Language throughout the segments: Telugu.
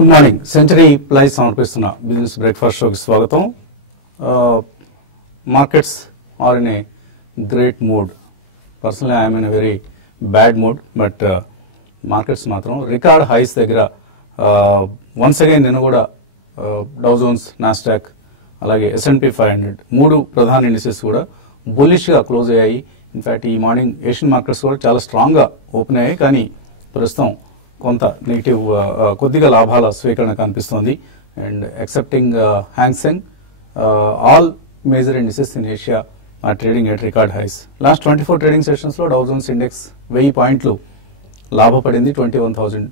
Good morning. సెంచరీ ప్లైస్ సమర్పిస్తున్న బిజినెస్ బ్రేక్ఫాస్ట్ షోకి స్వాగతం. Markets are in a great mood. Personally I'm in a very bad mood, but markets మాత్రం రికార్డ్ హైస్ దగ్గర వన్స్ అగైన్ నిన్న కూడా డౌ జోన్స్, నాస్డాక్ అలాగే S&P 500 మూడు ప్రధాన ఇండిసెస్ కూడా బుల్లిష్ గా క్లోజ్ అయ్యాయి. ఇన్ఫాక్ట్ ఈ మార్నింగ్ ఏషియన్ మార్కెట్స్ కూడా చాలా స్ట్రాంగ్ గా ఓపెన్ అయ్యాయి, కానీ ప్రస్తుతం కొంత నెగిటివ్ కొద్దిగా లాభాల స్వీకరణ కనిపిస్తోంది. And excepting Hang Seng, all major indices in Asia are trading at record highs. Last 24 trading sessions లో డౌ జోన్స్ ఇండెక్స్ 1000 పాయింట్లు లాభపడింది, 21,000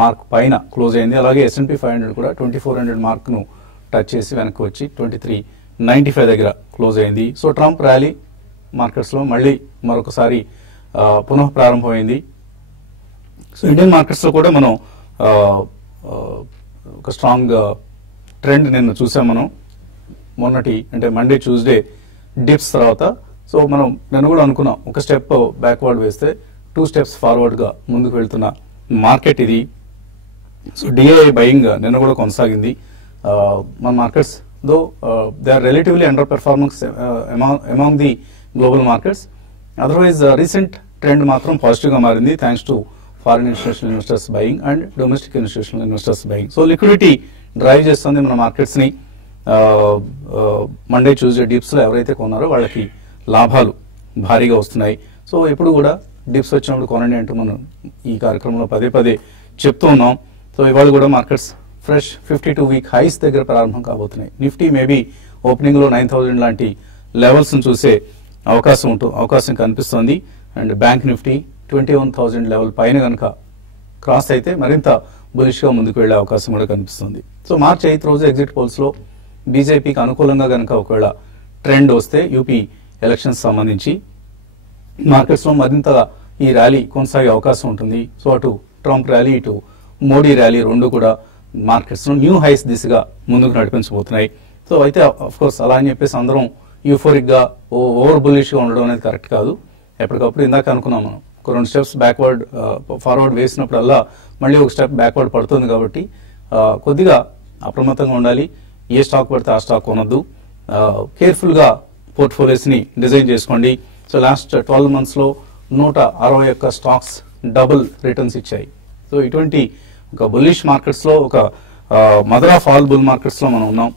మార్క్ పైన క్లోజ్ అయింది. అలాగే S&P 500 కూడా 2400 మార్క్ ను టచ్ చేసి వెనక్కి వచ్చి 2395 దగ్గర క్లోజ్ అయింది. సో ట్రంప్ ర్యాలీ మార్కెట్స్ లో మళ్ళీ మరొకసారి పునః ప్రారంభమైంది. సో ఇండియన్ మార్కెట్స్ లో కూడా మనం ఒక స్ట్రాంగ్ ట్రెండ్ నిన్న చూసాం. మనం మొన్నటి అంటే మండే ట్యూస్డే డిప్స్ తర్వాత సో మనం నిన్న కూడా అనుకున్నాం ఒక స్టెప్ బ్యాక్వర్డ్ వేస్తే 2 స్టెప్స్ ఫార్వర్డ్ గా ముందుకు వెళ్తున్న మార్కెట్ ఇది. సో డిఐ బయింగ్ నిన్న కూడా కొనసాగింది. మన markets though they are relatively under performance among the global markets. Otherwise recent trend మాత్రం పాజిటివ్ గా మారింది, thanks to foreign institutional investors buying and domestic institutional investors buying. So liquidity drive చేస్తుంది మన మార్కెట్స్ ని. మండే ట్యూస్డే డిప్స్ లో ఎవరైతే కొన్నారో వాళ్ళకి లాభాలు భారీగా వస్తున్నాయి. సో ఎప్పుడు కూడా డిప్స్ వచ్చినప్పుడు కొనండి అంటూ మనం ఈ కార్యక్రమంలో పదే పదే చెప్తూ ఉన్నాం. సో ఇవాళ కూడా మార్కెట్స్ ఫ్రెష్ 52 వీక్ హైస్ దగ్గర ప్రారంభం కాబోతున్నాయి. నిఫ్టీ మేబీ ఓపెనింగ్ లో 9000 లాంటి లెవెల్స్ చూసే అవకాశం కనిపిస్తోంది. అండ్ బ్యాంక్ నిఫ్టీ 21,000 లెవెల్ పైన కనుక క్రాస్ అయితే మరింత బులిష్ గా ముందుకు వెళ్లే అవకాశం కూడా కనిపిస్తుంది. సో మార్చి 8 రోజు ఎగ్జిట్ పోల్స్ లో బీజేపీకి అనుకూలంగా కనుక ఒకవేళ ట్రెండ్ వస్తే యూపీ ఎలక్షన్స్ సంబంధించి మార్కెట్స్ లో మరింతగా ఈ ర్యాలీ కొనసాగే అవకాశం ఉంటుంది. సో అటు ట్రంప్ ర్యాలీ, ఇటు మోడీ ర్యాలీ రెండు కూడా మార్కెట్స్ లో న్యూ హైస్ దిశగా ముందుకు నడిపించబోతున్నాయి. సో అయితే అఫ్ కోర్స్ అలా అని చెప్పేసి అందరం యూఫోరిక్ గా ఓవర్ బులిష్ గా ఉండడం అనేది కరెక్ట్ కాదు. ఎప్పటికప్పుడు ఇందాక అనుకున్నాం మనం ఒక 2 స్టెప్స్ బ్యాక్వర్డ్ ఫార్వర్డ్ వేసినప్పుడల్లా మళ్ళీ ఒక స్టెప్ బ్యాక్వర్డ్ పడుతుంది. కాబట్టి కొద్దిగా అప్రమత్తంగా ఉండాలి. ఏ స్టాక్ పడితే ఆ స్టాక్ కొనొద్దు. కేర్ఫుల్ గా పోర్ట్ఫోలియోస్ ని డిజైన్ చేసుకోండి. సో లాస్ట్ 12 months లో 161 స్టాక్స్ డబుల్ రిటర్న్స్ ఇచ్చాయి. సో ఇటువంటి ఒక బుల్లిష్ మార్కెట్స్ లో ఒక mother of all bull markets లో మనం ఉన్నాం.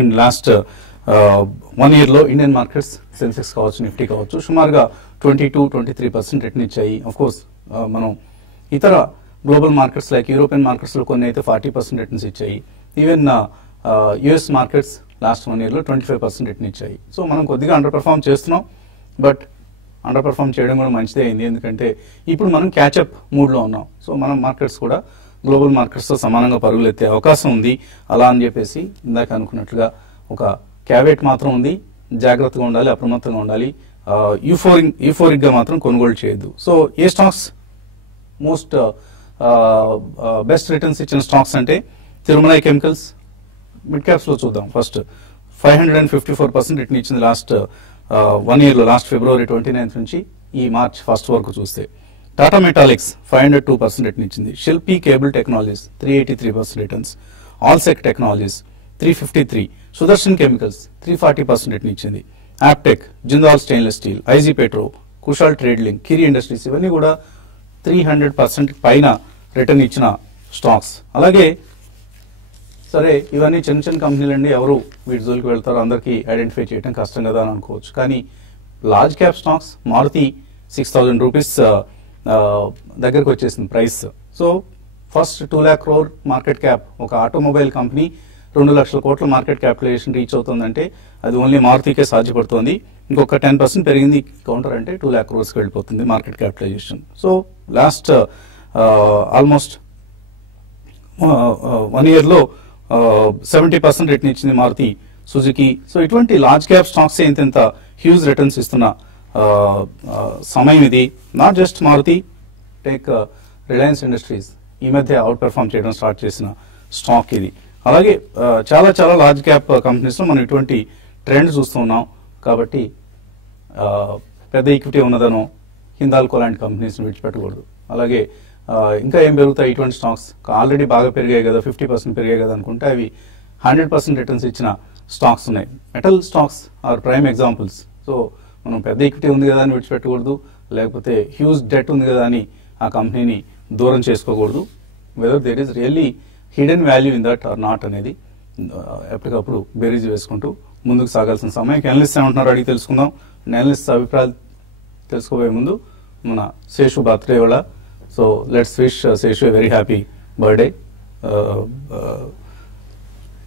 అండ్ లాస్ట్ 1 year లో ఇండియన్ మార్కెట్స్ సెన్సెక్స్ కావచ్చు, నిఫ్టీ కావచ్చు సుమారుగా 22-23% రిటర్న్ ఇచ్చాయి. ఆఫ్ కోర్స్ మనం ఇతర global markets like European markets లో కొన్ని అయితే 40% రిటర్న్స్ ఇచ్చాయి. Even US markets last 1 year లో 25% రిటర్న్ ఇచ్చాయి. సో మనం కొద్దిగా అండర్ పెర్ఫార్మ్ చేస్తున్నాం, బట్ అండర్ పెర్ఫార్మ్ చేయడం కూడా మంచిదే అయింది, ఎందుకంటే ఇప్పుడు మనం క్యాచప్ మూడ్ లో ఉన్నాం. సో మనం మార్కెట్స్ కూడా గ్లోబల్ మార్కెట్స్ తో సమానంగా పరుగులు ఎత్తే అవకాశం ఉంది. అలా అని చెప్పేసి ఇందాక అనుకున్నట్లుగా ఒక క్యావేట్ మాత్రం ఉంది, జాగ్రత్తగా ఉండాలి, అప్రమత్తంగా ఉండాలి. యూఫోరిక్ గా మాత్రం కొనుగోలు చేయొద్దు. సో ఏ స్టాక్స్ మోస్ట్ బెస్ట్ రిటర్న్స్ ఇచ్చిన స్టాక్స్ అంటే తిరుమల కెమికల్స్. మిడ్ క్యాప్స్ లో చూద్దాం. ఫస్ట్ 554% రిటర్న్ ఇచ్చింది లాస్ట్ 1 year లో, లాస్ట్ February 29th నుంచి ఈ March 1st వరకు చూస్తే. టాటా మెటాలిక్స్ 502% రిటర్న్ ఇచ్చింది. Shilpi cable technologies 383% returns. Alsec technologies 353. Sudarshan chemicals 340% return ఇచ్చింది. Aptech, Jindal stainless steel, IG petro, Kushal trade link, Kiri industries ఇవన్నీ కూడా 300% పైన రిటర్న్ ఇచ్చిన స్టాక్స్. అలాగే సరే ఇవన్నీ చిన్న చిన్న కంపెనీలు అండి, ఎవరు వీటి జోలికి వెళ్తారో అందరికీ ఐడెంటిఫై చేయడం కష్టం కదా అని అనుకోవచ్చు. కానీ large cap stocks Maruti 6,000 rupees దగ్గరకు వచ్చేసింది price. So first 2 lakh crore market cap ఒక ఆటోమొబైల్ కంపెనీ 2 లక్షల కోట్ల మార్కెట్ క్యాపిటలైజేషన్ రీచ్ అవుతుందంటే అది ఓన్లీ మారుతికే సాధ్యపడుతోంది. ఇంకొక 10% పెరిగింది కౌంటర్ అంటే 2 lakh crores కి వెళ్ళిపోతుంది market capitalization. So last almost 1 year లో 70% రిటర్న్ ఇచ్చింది మారుతి సుజుకి. సో ఇటువంటి లార్జ్ క్యాప్ స్టాక్స్ ఇంత హ్యూజ్ రిటర్న్స్ ఇస్తున్న సమయం ఇది. Not just Maruti, take Reliance Industries ఈ మధ్య అవుట్ పెర్ఫార్మ్ చేయడం స్టార్ట్ చేసిన స్టాక్ ఇది. అలాగే చాలా చాలా లార్జ్ క్యాప్ కంపెనీస్ లో మనం ఇటువంటి ట్రెండ్ చూస్తూ ఉన్నాం. కాబట్టి పెద్ద ఈక్విటీ ఉన్నదనో హిందాల్కో లాంటి కంపెనీస్ విడిచిపెట్టకూడదు. అలాగే ఇంకా ఏం పెరుగుతాయి ఇటువంటి స్టాక్స్, ఆల్రెడీ బాగా పెరిగాయి కదా, 50% పెరిగాయి కదా అనుకుంటే అవి 100% రిటర్న్స్ ఇచ్చిన స్టాక్స్ ఉన్నాయి. Metal stocks are prime examples. So మనం పెద్ద ఈక్విటీ ఉంది కదా అని విడిచిపెట్టకూడదు, లేకపోతే హ్యూజ్ డెట్ ఉంది కదా అని ఆ కంపెనీని దూరం చేసుకోకూడదు. Whether there is really hidden value in that or not అనేది ఎప్పటికప్పుడు బేరీజ్ వేసుకుంటూ ముందుకు సాగాల్సిన సమయం. అనలిస్ట్ ఏమంటున్నారు అడిగి తెలుసుకుందాం. అనలిస్ట్ అభిప్రాయాలు తెలుసుకోబోయే ముందు మన శేషు బర్త్డే కూడా, so let's wish Seshu a very happy birthday.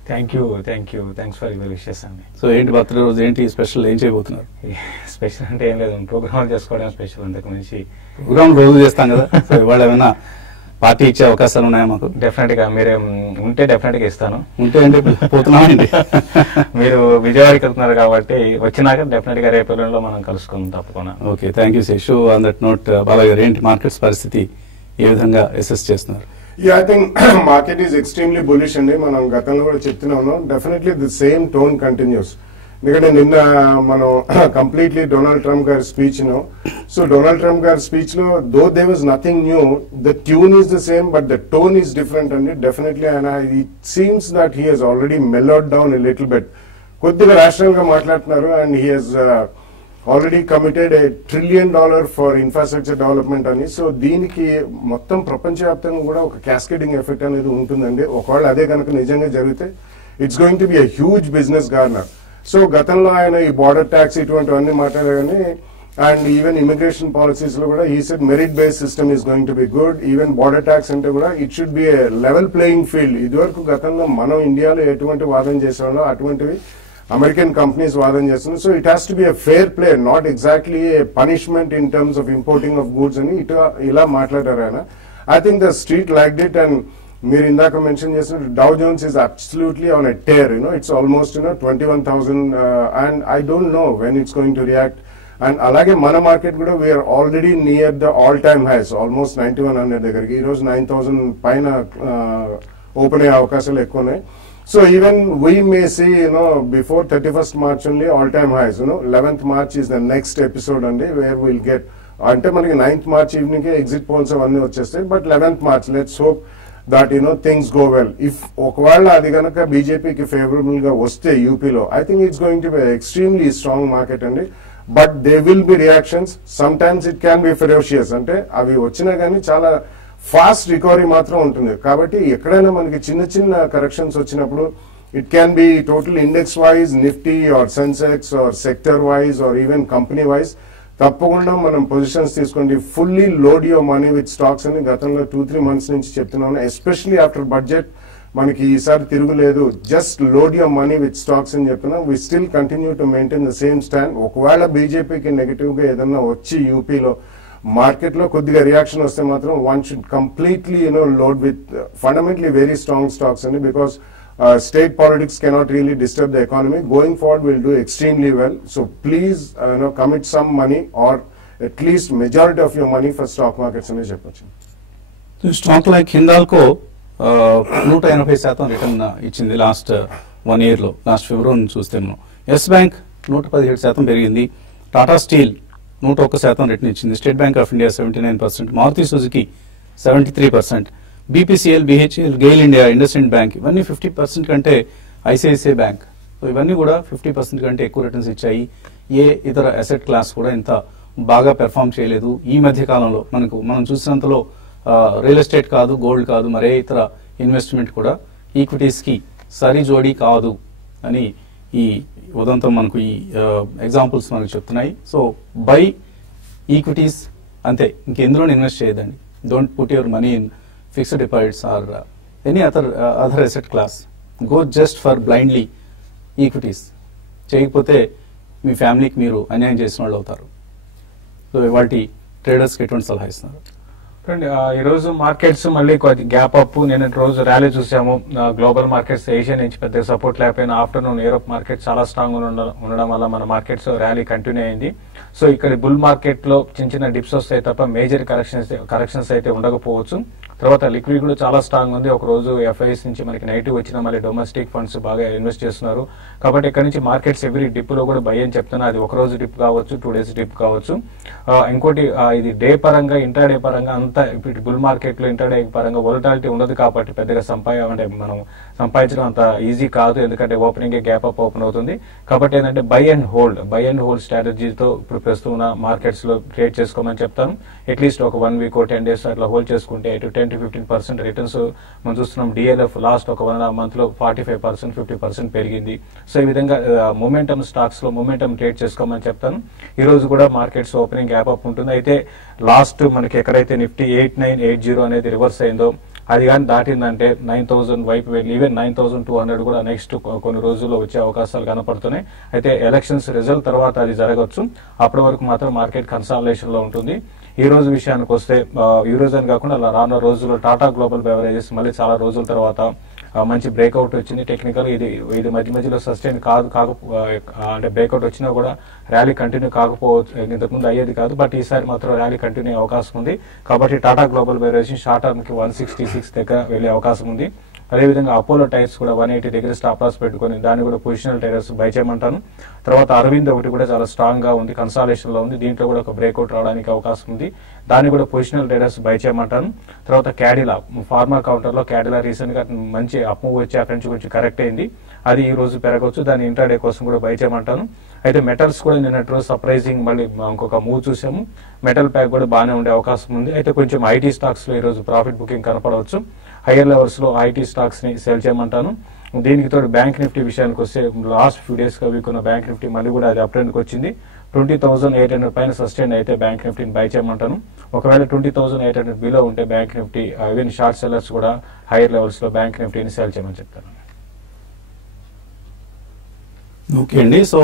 Thank you thanks for your wishes అండి. సో ఏంటి బర్త్డే రోజు ఏంటి స్పెషల్, ఏం చేయబోతున్నారు? స్పెషల్ అంటే ఏం లేదు, ప్రోగ్రామ్ చేసుకోవడం స్పెషల్, అంతకు మించి ప్రోగ్రామ్ రోజు చేస్తాం కదా. సో ఇవాళ ఏమైనా పార్టీ ఇచ్చే అవకాశాలు ఉన్నాయా మాకు? డెఫినెట్ గా మీరు ఉంటే డెఫినెట్ గా ఇస్తాను. ఉంటే అంటే పోతున్నామండి. మీరు విజయవాడకి వెళ్తున్నారు కాబట్టి వచ్చినాక డెఫినెట్ గా రేపు ఎల్లుండిలో మనం కలుసుకుందాం తప్పకుండా. Okay, thank you Seshu. On that note బాలాగారు, ఏంటి మార్కెట్స్ పరిస్థితి ఏ విధంగా అసెస్ చేస్తున్నారు? I think market is extremely bullish అండి. మనం గతంలో కూడా చెప్తూనే ఉన్నాం. Definitely the same tone continues. ఎందుకంటే నిన్న మనం కంప్లీట్లీ డొనాల్డ్ ట్రంప్ గారి స్పీచ్ ను, సో డొనాల్డ్ ట్రంప్ గారి స్పీచ్ లో though they was nothing new, the tune is the same but the tone is different అండి. డెఫినెట్లీ ఆయన it seems that he he's already mellowed down a little bit. కొద్దిగా రేషనల్ గా మాట్లాడుతున్నారు. And he he's already committed $1 trillion for infrastructure development అని. సో దీనికి మొత్తం ప్రపంచవ్యాప్తంగా కూడా ఒక క్యాస్కేడింగ్ ఎఫెక్ట్ అనేది ఉంటుందండి. ఒకవేళ అదే కనుక నిజంగా జరిగితే it's going to be a huge business garner. So గతంలో ఆయన ఈ బార్డర్ ట్యాక్స్ ఇటువంటివన్నీ మాట్లాడారు కానీ, అండ్ ఈవెన్ ఇమిగ్రేషన్ పాలసీస్ లో కూడా ఈ said merit based system is going to be good. Even border tax అంటే కూడా it should be A level playing field. ఇదివరకు గతంలో మనం ఇండియాలో ఎటువంటి వాదన చేసామో అటువంటివి అమెరికన్ కంపెనీస్ వాదన చేస్తున్నారు. So it has to be a fair play, not exactly a punishment in terms of importing of goods అని ఇలా మాట్లాడారు ఆయన. I think the street like it. And మీరు ఇందాక మెన్షన్ చేసిన Dow Jones is absolutely on a tear. It's almost 21,000 and I don't know when it's going to react. And అలాగే మన మార్కెట్ కూడా we're already near the all time highs, almost 9100 దగ్గరికి. ఈ రోజు 9,000 పైన ఓపెన్ అయ్యే అవకాశాలు ఎక్కువ ఉన్నాయి. So even we may see before 31st March only all time highs. 11th March is the next episode అండి, వేర్ విల్ గెట్, అంటే మనకి 9th March evening exit polls అవన్నీ వచ్చేస్తాయి. But 11th March let's hope that things go well. If ఒకవేళ అది కనుక బీజేపీకి ఫేవరబుల్ గా వస్తే యూపీలో, I think it's going to be extremely strong market అండి. But they will be reactions. Sometimes it can be ferocious, అంటే అవి వచ్చినా కానీ చాలా ఫాస్ట్ రికవరీ మాత్రం ఉంటుంది. కాబట్టి ఎక్కడైనా మనకి చిన్న చిన్న కరెక్షన్స్ వచ్చినప్పుడు it can be total index wise, Nifty or Sensex or sector wise or even company wise, తప్పకుండా మనం పొజిషన్స్ తీసుకోండి. Fully load your money with stocks అని గతంలో 2-3 months నుంచి చెప్తున్నాను. ఎస్పెషలీ ఆఫ్టర్ బడ్జెట్ మనకి ఈసారి తిరుగులేదు. Just load your money with stocks అని చెప్తున్నా. We still continue to maintain the same stand. ఒకవేళ బీజేపీకి నెగిటివ్ గా ఏదన్నా వచ్చి యూపీలో మార్కెట్ లో కొద్దిగా రియాక్షన్ వస్తే మాత్రం one should completely load with fundamentally very strong stocks అండి. Because state politics cannot really disturb the economy. Going forward, we'll do extremely well. So please, commit some money or at least majority of your money for stock markets. Stock like Hindalco, 180% return ఇచ్చింది లాస్ట్ 1 year లో. లాస్ట్ ఫిబ్రవరి చూస్తే ఎస్ బ్యాంక్ 117% పెరిగింది. టాటా స్టీల్ 101% రిటర్న్ ఇచ్చింది. State Bank of India 79%, Maruti Suzuki 73%, BPCL, BHEL, GAIL India, IndusInd Bank ఇవన్నీ 50% కంటే, ఐసిఐసిఐ బ్యాంక్, సో ఇవన్నీ కూడా 50% కంటే ఎక్కువ రిటర్న్స్ ఇచ్చాయి. ఏ ఇతర అసెట్ క్లాస్ కూడా ఇంత బాగా పెర్ఫామ్ చేయలేదు ఈ మధ్య కాలంలో. మనం చూసినంతలో రియల్ ఎస్టేట్ కాదు, గోల్డ్ కాదు, మరే ఇతర ఇన్వెస్ట్మెంట్ కూడా ఈక్విటీస్ కి సరి జోడీ కాదు అని ఈ ఉదంతం మనకు ఈ ఎగ్జాంపుల్స్ మనకు చెప్తున్నాయి. సో బై ఈక్విటీస్ అంతే, ఇంకెందులో ఇన్వెస్ట్ చేయదండి. Don't put your money in fixed deposits or any other asset class. Go just for blindly equities. చేయకపోతే మీ ఫ్యామిలీకి మీరు అన్యాయం చేసిన వాళ్ళు అవుతారు. సో వాటి ట్రేడర్స్కి ఎటువంటి సలహా ఇస్తున్నారు? ఈ రోజు మార్కెట్స్ మళ్ళీ కొద్ది గ్యాప్ అప్. నిన్నటి రోజు ర్యాలీ చూసాము. గ్లోబల్ మార్కెట్స్ ఏషియా నుంచి పెద్ద సపోర్ట్ లేకపోయినా ఆఫ్టర్నూన్ యూరోప్ మార్కెట్ చాలా స్ట్రాంగ్ ఉండడం వల్ల మన మార్కెట్స్ ర్యాలీ కంటిన్యూ అయింది. సో ఇక్కడ బుల్ మార్కెట్ లో చిన్న చిన్న డిప్స్ వస్తాయి తప్ప మేజర్ కరెక్షన్స్ అయితే ఉండకపోవచ్చు. తర్వాత లిక్విడ్ కూడా చాలా స్ట్రాంగ్ ఉంది. ఒక రోజు ఎఫ్ఐఎస్ నుంచి మనకి నెగిటివ్ వచ్చినా మళ్ళీ డొమెస్టిక్ ఫండ్స్ బాగా ఇన్వెస్ట్ చేస్తున్నారు. కాబట్టి ఇక్కడ నుంచి మార్కెట్స్ ఎవ్రీ డిప్ లో కూడా బై అని చెప్తున్నా. అది ఒక రోజు డిప్ కావచ్చు, 2 days డిప్ కావచ్చు. ఇంకోటి ఇది డే పరంగా, ఇంట్రాడే పరంగా అంత ఇప్పుడు బుల్ మార్కెట్ లో ఇంటర్డే పరంగా వొలటాలిటీ ఉండదు కాబట్టి పెద్దగా అంటే మనం సంపాదించడం అంత ఈజీ కాదు, ఎందుకంటే ఓపెనింగ్ గ్యాప్ అప్ ఓపెన్ అవుతుంది. కాబట్టి ఏంటంటే బై అండ్ హోల్డ్ స్ట్రాటజీతో ఇప్పుడు ప్రస్తుతం ఉన్న మార్కెట్స్ లో ట్రేడ్ చేసుకోమని చెప్తాను. అట్లీస్ట్ ఒక 1 వీక్ 10 days అట్లా హోల్డ్ చేసుకుంటే 10 to 15% రిటర్న్స్ మనం చూస్తున్నాం. డిఎల్ఎఫ్ లాస్ట్ ఒక 1.5 month లో 45% 50% పెరిగింది. సో ఈ విధంగా మొమెంటమ్ స్టాక్స్ లో మొమెంటమ్ ట్రేడ్ చేసుకోమని చెప్తాను. ఈ రోజు కూడా మార్కెట్స్ ఓపెనింగ్ గ్యాప్ అప్ ఉంటుంది. అయితే లాస్ట్ మనకి ఎక్కడైతే నిఫ్టీ 8980 అనేది రివర్స్ అయిందో అది కానీ దాటిందంటే 9000 వైపు వెళ్ళి ఈవెన్ 9200 కూడా నెక్స్ట్ కొన్ని రోజుల్లో వచ్చే అవకాశాలు కనపడుతున్నాయి. అయితే ఎలక్షన్స్ రిజల్ట్ తర్వాత అది జరగవచ్చు. అప్పటి వరకు మాత్రం మార్కెట్ కన్సాలిడేషన్ లో ఉంటుంది. ఈ రోజు విషయానికి వస్తే ఈ రోజు అని కాకుండా రానున్న రోజుల్లో టాటా గ్లోబల్ బెవరేజెస్ మళ్ళీ చాలా రోజుల తర్వాత మంచి బ్రేక్అవుట్ వచ్చింది. టెక్నికల్ ఇది మధ్యలో సస్టైన్ అంటే బ్రేక్అవుట్ వచ్చినా కూడా ర్యాలీ కంటిన్యూ కాకపోవచ్చు, ఇంతకుముందు అయ్యేది కాదు. బట్ ఈసారి మాత్రం ర్యాలీ కంటిన్యూ అవకాశం ఉంది. కాబట్టి Tata global beverages short term కి 166 దగ్గర వెళ్లే అవకాశం ఉంది. అదేవిధంగా అపోలో టైర్స్ కూడా 180 దగ్గర స్టాప్ లాస్ పెట్టుకుని దాన్ని కూడా పొజిషనల్ టైర్స్ బై చేయమంటాను. తర్వాత అరవింద్ ఒకటి కూడా చాలా స్ట్రాంగ్ గా ఉంది, కన్సాలేషన్ లో ఉంది. దీంట్లో కూడా ఒక బ్రేక్అవుట్ రావడానికి అవకాశం ఉంది. దాన్ని కూడా పొజిషనల్ టైర్స్ బై చేయమంటాను. తర్వాత క్యాడిలా ఫార్మా కౌంటర్ లో క్యాడిలా రీసెంట్ గా మంచి అప్ మూవ్ వచ్చి అక్కడి నుంచి కొంచెం కరెక్ట్ అయింది. అది ఈ రోజు పెరగవచ్చు, దాని ఇంట్రాడే కోసం కూడా బై చేయమంటాను. అయితే మెటల్స్ కూడా నిన్నటి రోజు సర్ప్రైజింగ్ మళ్ళీ ఇంకొక మూవ్ చూసాము. మెటల్ ప్యాక్ కూడా బాగానే ఉండే అవకాశం ఉంది. అయితే కొంచెం ఐటీ స్టాక్స్ లో ఈ రోజు ప్రాఫిట్ బుకింగ్ కనపడవచ్చు. హైయర్ లెవెల్స్ లో ఐటీ స్టాక్స్ ని సేల్ చేయమంటాను. దీనికి తోడు బ్యాంక్ నిఫ్టీ విషయానికి వస్తే లాస్ట్ ఫ్యూ డేస్ గా వీక్ ఉన్న బ్యాంక్ నిఫ్టీ మళ్ళీ కూడా అది అప్ ట్రెండ్ కి వచ్చింది. 20,800 పైన సస్టైన్ అయితే బ్యాంక్ నిఫ్టీని బై చేయమంటాను. ఒకవేళ 20,800 బిలో ఉంటే bank Nifty even short sellers కూడా హైయర్ లెవెల్స్ లో బ్యాంక్ నిఫ్టీని సేల్ చేయమని చెప్తాను. ఓకే అండి. సో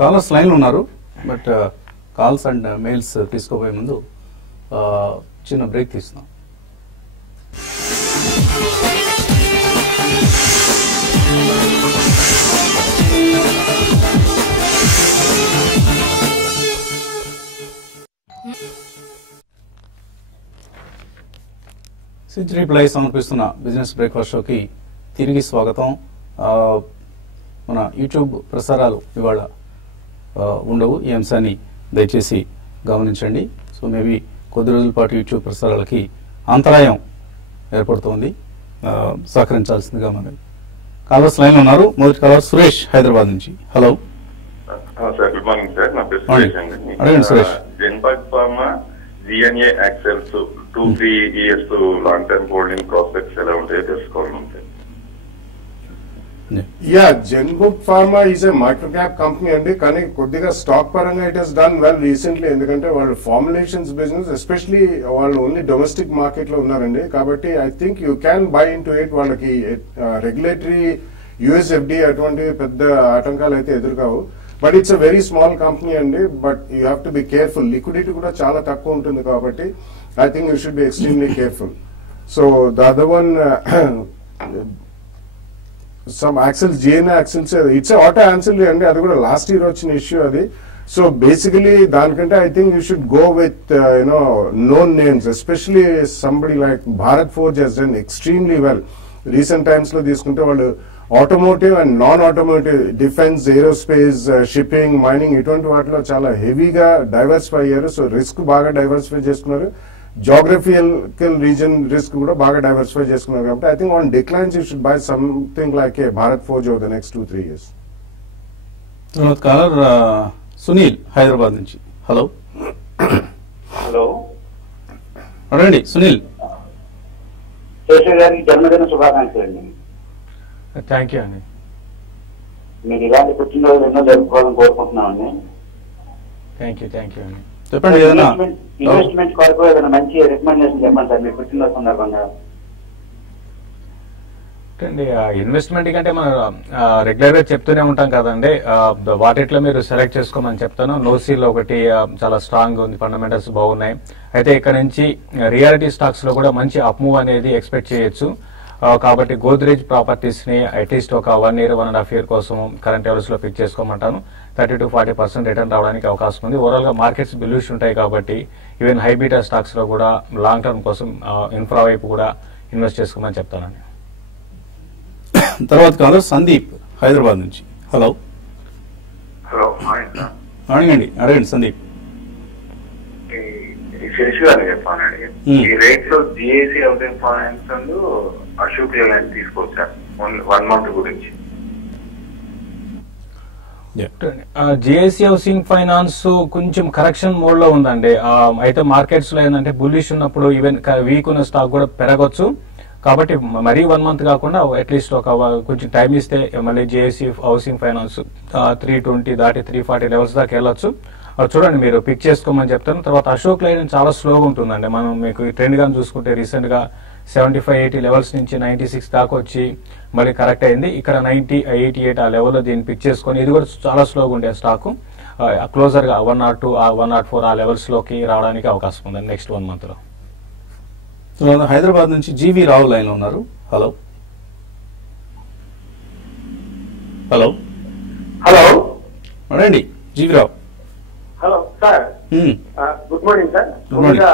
కాలర్స్ లైన్ ఉన్నారు, బట్ కాల్స్ అండ్ మెయిల్స్ తీసుకోబోయే ముందు చిన్న బ్రేక్ తీస్తున్నాం. సెంచరీ ప్లై సమర్పిస్తున్న బిజినెస్ బ్రేక్ఫాస్ట్ షోకి తిరిగి స్వాగతం. మన యూట్యూబ్ ప్రసారాలు ఇవాళ ఉండవు, ఈ అంశాన్ని దయచేసి గమనించండి. సో మేబీ కొద్ది రోజుల పాటు యూట్యూబ్ ప్రసారాలకి అంతరాయం ఏర్పడుతోంది, సహకరించాల్సిందిగా మనం. కాలర్స్ లైన్ ఉన్నారు. మొదటి కాలర్ సురేష్ హైదరాబాద్ నుంచి. Hello sir, good morning sir. నా పేరు సురేష్ అండి. అడగండి Suresh. Genpact pharma GNA axles 2-3 years long term holding prospects ఎలా ఉంటాయో తెలుసుకోవాలి sir. Yeah, ZenBook pharma is a micro cap company అండి, కానీ కొద్దిగా స్టాక్ పరంగా it has done well recently. ఎందుకంటే వాళ్ళు ఫార్ములేషన్స్ బిజినెస్ ఎస్పెషలీ వాళ్ళు ఓన్లీ డొమెస్టిక్ మార్కెట్ లో ఉన్నారండి. కాబట్టి I think you can buy in to it. వాళ్ళకి రెగ్యులేటరీ యుఎస్ఎఫ్డి అటువంటి పెద్ద ఆటంకాలు అయితే ఎదురుకావు. But it's a very small company అండి. But you have to be careful. Liquidity కూడా చాలా తక్కువ ఉంటుంది కాబట్టి I think you should be extremely careful. So the other one some axles, GNA axles, it's auto ancil అండి. అది కూడా లాస్ట్ ఇయర్ వచ్చిన ఇష్యూ అది. సో బేసికలీ దానికంటే I think you should go with known names, especially somebody like Bharat Forge has done extremely well. Recent times లో తీసుకుంటే వాళ్ళు automotive and non automotive, defence, aerospace, shipping, mining ఇటువంటి వాటిలో చాలా హెవీగా డైవర్సిఫై అయ్యారు. సో రిస్క్ బాగా డైవర్సిఫై చేసుకున్నారు. జాగ్రఫికల్ రీజన్ రిస్క్ కూడా బాగా డైవర్సిఫై చేసుకున్నారు. కాబట్టి I think on declines you should buy something like A Bharat forge over the next 2-3 years. తర్వాత కాలర్ సునీల్ హైదరాబాద్ నుంచి. హలో హలో, అడగండి సునీల్. శేషర్ గారికి జన్మదిన శుభాకాంక్షలు అండి. థ్యాంక్ యూ అండి. మీరు ఇలాంటి పుట్టినరోజు ఎన్నో జరుపుకోవాలని కోరుకుంటున్నామండి. థ్యాంక్ యూ అండి. చెప్పండి. ఏదైనా ఇన్వెస్ట్మెంట్ కొరకు ఏదైనా మంచి రికమెండేషన్ చెప్పండి సార్, మీ పుట్టినరోజు సందర్భంగా. అండి ఇన్వెస్ట్మెంట్ కంటే మనం రెగ్యులర్ గా చెప్తూనే ఉంటాం కదండి, వాటిట్లో మీరు సెలెక్ట్ చేసుకోమని చెప్తాను. నోసీలో ఒకటి చాలా స్ట్రాంగ్ ఉంది, ఫండమెంటల్స్ బాగున్నాయి. అయితే ఇక్కడ నుంచి రియాలిటీ స్టాక్స్ లో కూడా మంచి అప్ మూవ్ అనేది ఎక్స్పెక్ట్ చేయొచ్చు. కాబట్టి గోద్రేజ్ ప్రాపర్టీస్ ని అట్లీస్ట్ ఒక 1 year 1.5 year కోసం కరెంట్ లెవెల్స్ లో పిక్ చేసుకోమంటాను. 30 to 40% రిటర్న్ రావడానికి అవకాశం ఉంది. ఓవరాల్ గా మార్కెట్స్ బిల్యూష్ ఉంటాయి కాబట్టి ఈవెన్ హైబీటా స్టాక్స్ లో కూడా లాంగ్ టర్మ్ కోసం ఇన్ఫ్రా వైపు కూడా ఇన్వెస్ట్ చేసుకోమని చెప్తానండి. తర్వాత కాలర్ సందీప్ హైదరాబాద్ నుంచి. హలో హలో, అడగండి సందీప్. శశి గారిని చెప్పానండి. ఈ రేట్ లో GIC housing finance and Ashok Leyland తీసుకొచ్చారు 1 మంత్ గురించి. జిఐసి హౌసింగ్ ఫైనాన్స్ కొంచెం కరెక్షన్ మోడ్ లో ఉందండి. అయితే మార్కెట్స్ లో ఏంటంటే బుల్లిష్ ఉన్నప్పుడు ఈవెన్ వీక్ ఉన్న స్టాక్ కూడా పెరగొచ్చు. కాబట్టి మరీ 1 మంత్ కాకుండా అట్లీస్ట్ ఒక కొంచెం టైం ఇస్తే మళ్ళీ జిఐసి హౌసింగ్ ఫైనాన్స్ 320 దాటి 340 లెవెల్స్ దాకా వెళ్ళొచ్చు. చూడండి, మీరు పిక్ చేసుకోమని చెప్తాను. తర్వాత అశోక్ లైలాండ్ చాలా స్లోగా ఉంటుందండి. మనం మీకు ఈ ట్రెండ్ గాని చూసుకుంటే రీసెంట్ గా 75-80 లెవెల్స్ నుంచి 96 దాకా వచ్చి మళ్ళీ కరెక్ట్ అయింది. ఇక్కడ 90-88 ఆ లెవెల్లో దీన్ని పిక్ చేసుకొని, ఇది కూడా చాలా స్లోగా ఉండే స్టాక్ క్లోజర్ గా 102 104 ఆ లెవెల్స్ లోకి రావడానికి అవకాశం ఉంది నెక్స్ట్ 1 మంత్ లో. హైదరాబాద్ నుంచి జీవి రావు లైన్ లో ఉన్నారు. హలో హలో హలో అడండి GV Rao. Hello sir, good morning sir. ముందుగా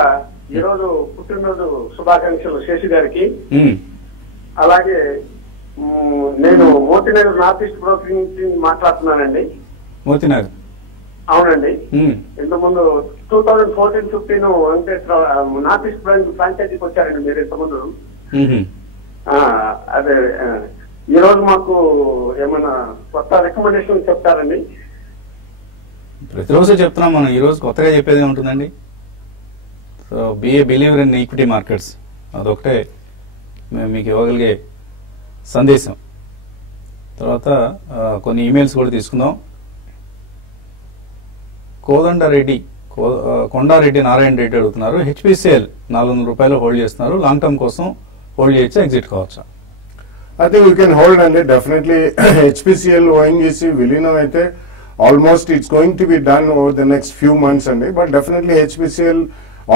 ఈ రోజు పుట్టినరోజు శుభాకాంక్షలు శేషి గారికి. అలాగే నేను మోతీనగర్ నార్త్ ఈస్ట్ బ్రోకరింగ్ నుంచి మాట్లాడుతున్నానండి. మోతీనగర్? అవునండి. ఇంతకుముందు 2014-15 అంటే నార్త్ ఈస్ట్ ఫ్రాంచైజీకి వచ్చారండి మీరు ఇంతకుముందు. అదే ఈ రోజు మాకు ఏమైనా కొత్త రికమెండేషన్ చెప్తారండి? ప్రతిరోజు చెప్తున్నాం మనం, ఈ రోజు కొత్తగా చెప్పేది ఉంటుందండి. So believer in equity markets, అదొకటే మేము మీకు ఇవ్వగలిగే సందేశం. తర్వాత కొన్ని ఈమెయిల్స్ కూడా తీసుకుందాం. కొండారెడ్డి నారాయణ రెడ్డి అడుగుతున్నారు, హెచ్పిసిఎల్ 400 రూపాయలు హోల్డ్ చేస్తున్నారు, లాంగ్ టర్మ్ కోసం హోల్డ్ చేయొచ్చా, exit కావచ్చా? I think we can hold and definitely HPCL ONGC విలీనం అయితే almost it's going to be done over the next few months అండి. But definitely HPCL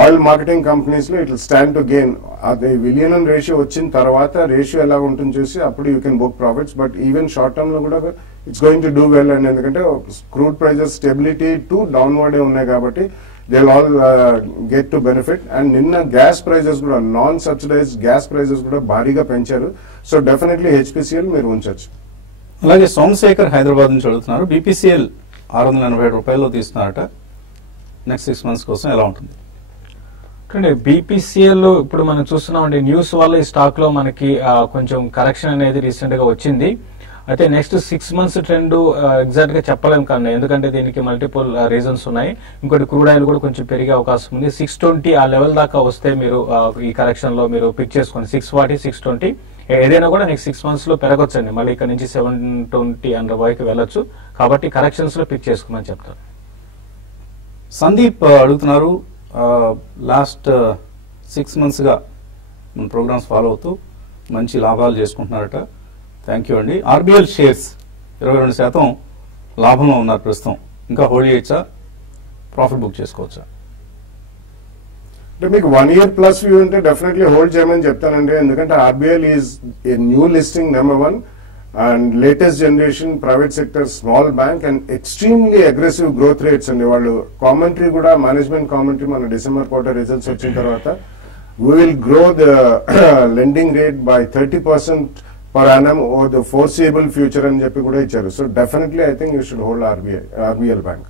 oil marketing companies లో it will stand to gain. అది విలియనం రేషియో వచ్చిన తర్వాత రేషియో ఎలా ఉంటుంది చూసి అప్పుడు you can book profits. But even short term లో కూడా it's going to do well and ఎందుకంటే crude prices stability to downward ఉన్నాయి కాబట్టి they all get to benefit. And నిన్న గ్యాస్ ప్రైజెస్ కూడా నాన్ సబ్సిడైజ్డ్ గ్యాస్ ప్రైజెస్ కూడా భారీగా పెంచారు. సో డెఫినెట్లీ హెచ్పిసిఎల్ మీరు ఉంచొచ్చు. అలాగే సోమశేఖర్ హైదరాబాద్ నుంచి అడుగుతున్నారు, బీపీసీఎల్ 687 రూపాయలు తీస్తున్నారట, నెక్స్ట్ 6 months కోసం ఎలా ఉంటుంది? బీపీసీఎల్ ఇప్పుడు మనం చూస్తున్నామండి, న్యూస్ వల్ల ఈ స్టాక్ లో మనకి కొంచెం కరెక్షన్ అనేది రీసెంట్ గా వచ్చింది. అయితే నెక్స్ట్ 6 months ట్రెండ్ ఎగ్జాక్ట్ గా చెప్పలేము కానీ, ఎందుకంటే దీనికి మల్టిపుల్ రీజన్స్ ఉన్నాయి. ఇంకోటి క్రూడ్ ఆయిల్ కూడా కొంచెం పెరిగే అవకాశం ఉంది. 620 ఆ లెవెల్ దాకా వస్తే మీరు ఈ కరెక్షన్ లో మీరు పిక్ చేసుకోండి. 640, 620 ఏదైనా కూడా నెక్స్ట్ 6 months లో పెరగొచ్చండి. మళ్ళీ ఇక్కడ నుంచి 720 అండ్ వైకి వెళ్ళొచ్చు. కాబట్టి కరెక్షన్స్ లో పిక్ చేసుకోమని చెప్తారు. సందీప్ అడుగుతున్నారు, లాస్ట్ 6 months గా మన ప్రోగ్రామ్స్ ఫాలో అవుతూ మంచి లాభాలు చేసుకుంటున్నారట, థ్యాంక్ యూ అండి. ఆర్బిఎల్ షేర్స్ 22% లాభంలో ఉన్నారు ప్రస్తుతం, ఇంకా హోల్డ్ చేయొచ్చా, ప్రాఫిట్ బుక్ చేసుకోవచ్చా? అంటే మీకు 1 year plus వ్యూ ఉంటే డెఫినెట్లీ హోల్డ్ చేయమని చెప్తానండి. ఎందుకంటే RBL is a new listing number 1 and latest generation private sector small bank and extremely aggressive growth rates అండి. వాళ్ళు కామెంటరీ కూడా, మేనేజ్మెంట్ కామెంటరీ మన డిసెంబర్ క్వార్టర్ రిజల్ట్స్ వచ్చిన తర్వాత we will grow the lending rate by 30% per annum over the foreseeable future అని చెప్పి కూడా ఇచ్చారు. So definitely I think you should hold RBL bank.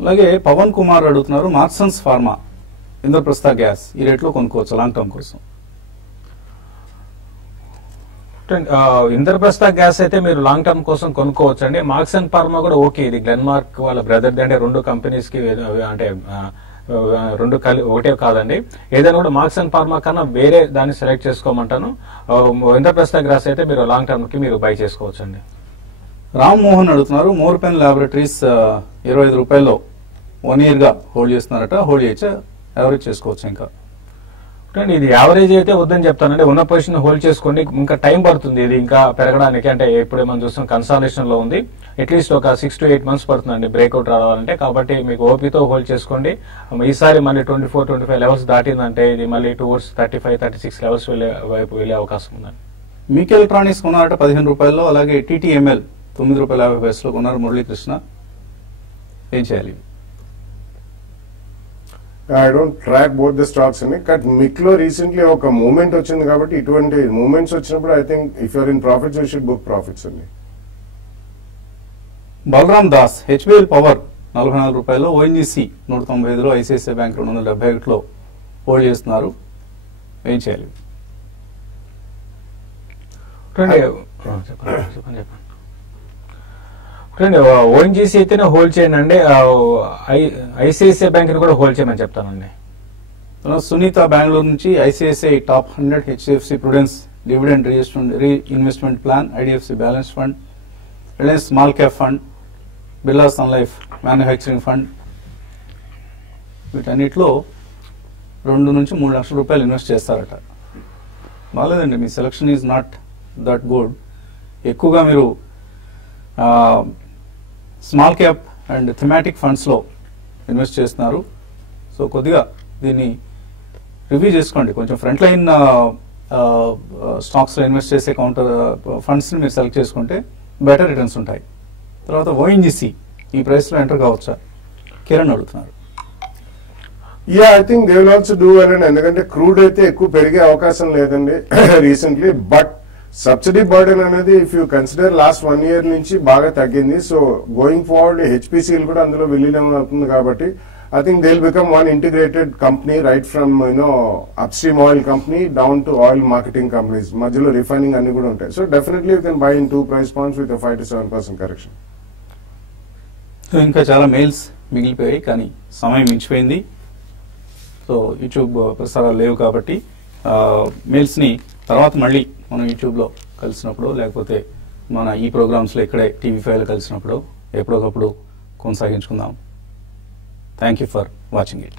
అలాగే పవన్ కుమార్ అడుగుతున్నారు, మార్క్సన్స్ ఫార్మా, ఇంద్రప్రస్థ గ్యాస్ ఈ రేట్లో కొనుక్కోవచ్చు లాంగ్ టర్మ్ కోసం? ఇంద్రప్రస్థ గ్యాస్ అయితే మీరు లాంగ్ టర్మ్ కోసం కొనుక్కోవచ్చు అండి. మార్క్స్ అండ్ ఫార్మా కూడా ఓకే, ఇది గ్లెన్మార్క్ వాళ్ళ బ్రదర్, అంటే 2 కంపెనీస్ కి, అంటే 2 ఒకటే కాదండి. ఏదైనా కూడా మార్క్స్ అండ్ ఫార్మా కన్నా వేరే దాన్ని సెలెక్ట్ చేసుకోమంటాను. ఇంద్రప్రస్థ గ్యాస్ అయితే మీరు లాంగ్ టర్మ్ కి మీరు బై చేసుకోవచ్చు అండి. రామ్ మోహన్ అడుగుతున్నారు, మోర్ పెన్ ల్యాబొరేటరీస్ 25 రూపాయల్లో 1 year గా హోల్డ్ చేస్తున్నారట, హోల్డ్ చేయొచ్చా, యావరేజ్ చేసుకోవచ్చు? ఇంకా ఇది యావరేజ్ అయితే వద్దని చెప్తానండి. ఉన్న పొజిషన్ హోల్డ్ చేసుకోండి, ఇంకా టైం పడుతుంది ఇది ఇంకా పెరగడానికి. అంటే ఇప్పుడే మనం చూస్తున్న కన్సాలిడేషన్ లో ఉంది, అట్లీస్ట్ ఒక 6 to 8 months పడుతుందండి బ్రేక్అవుట్ రావాలంటే. కాబట్టి మీకు ఓపీతో హోల్డ్ చేసుకోండి. ఈసారి మళ్ళీ 24-25 లెవెల్స్ దాటిందంటే ఇది మళ్ళీ టువర్డ్స్ 35-36 లెవెల్స్ వైపు వెళ్లే అవకాశం ఉందండి. మీక్ ఎలక్ట్రానిక్స్ కొన్నారట 15 రూపాయల్లో, అలాగే టీటీఎంఎల్ 9 రూపాయల 50 పైసలో కొన్నారు మురళీకృష్ణ, ఏం చేయాలి? I don't track both the stocks అని, బట్ మిక్ లో రీసెంట్లీ ఒక మూవ్మెంట్ వచ్చింది కాబట్టి ఇటువంటి మూవ్మెంట్స్ వచ్చినప్పుడు I think if you're in profits you should book profits అండి. బలరామ్ దాస్, హెచ్బిఎల్ పవర్ 44 రూపాయలు, ఓఎన్జీసీ 195లో, ఐసిఐసిఐ బ్యాంక్ 271లో హోల్డ్ చేస్తున్నారు. ఏం చేయాలి? చెప్పండి. ఓఎన్జీసీ అయితేనే హోల్డ్ చేయండి అండి, ఐసిఐసిఐ బ్యాంక్ కూడా హోల్డ్ చేయమని చెప్తానండి. సునీత బెంగళూరు నుంచి ICICI top 100, HDFC prudence dividend reinvestment plan, IDFC balance fund, Reliance small cap fund, Birla sun life manufacturing fund, వీటన్నిటిలో 2 నుంచి 3 లక్షల రూపాయలు ఇన్వెస్ట్ చేస్తారట. బాగాలేదండి, మీ selection is not that good. ఎక్కువగా మీరు స్మాల్ క్యాప్ అండ్ థెమాటిక్ ఫండ్స్లో ఇన్వెస్ట్ చేస్తున్నారు. సో కొద్దిగా దీన్ని రివ్యూ చేసుకోండి. కొంచెం ఫ్రంట్ లైన్ స్టాక్స్లో ఇన్వెస్ట్ చేసే కౌంటర్ ఫండ్స్ని మీరు సెలెక్ట్ చేసుకుంటే బెటర్ రిటర్న్స్ ఉంటాయి. తర్వాత ఓఎన్జీసీ ఈ ప్రైస్లో ఎంటర్ కావచ్చా? కిరణ్ అడుగుతున్నారు. Yeah, I think they will also do well. ఎందుకంటే క్రూడ్ అయితే ఎక్కువ పెరిగే అవకాశం లేదండి రీసెంట్లీ. బట్ సబ్సిడీ బర్డెన్ అనేది if you consider last 1 year నుంచి బాగా తగ్గింది. సో గోయింగ్ ఫార్వర్డ్ హెచ్పిసిఎల్ కూడా అందులో విలీనం అవుతుంది కాబట్టి I think they'll become one integrated company right from upstream oil company down to oil marketing companies. Majalo refining anni kuda untayi. So definitely you can buy in 2 price points with a 5 to 7% correction. So ఇంకా చాలా మెయిల్స్ మిగిలిపోయాయి కానీ సమయం మించిపోయింది. సో యూట్యూబ్ ప్రసారాలు లేవు కాబట్టి మెయిల్స్ని తర్వాత మళ్ళీ మనం యూట్యూబ్లో కలిసినప్పుడు లేకపోతే మన ఈ ప్రోగ్రామ్స్లో ఇక్కడే టీవీ5లో కలిసినప్పుడు ఎప్పుడొకప్పుడు కొనసాగించుకుందాం. Thank you for watching it.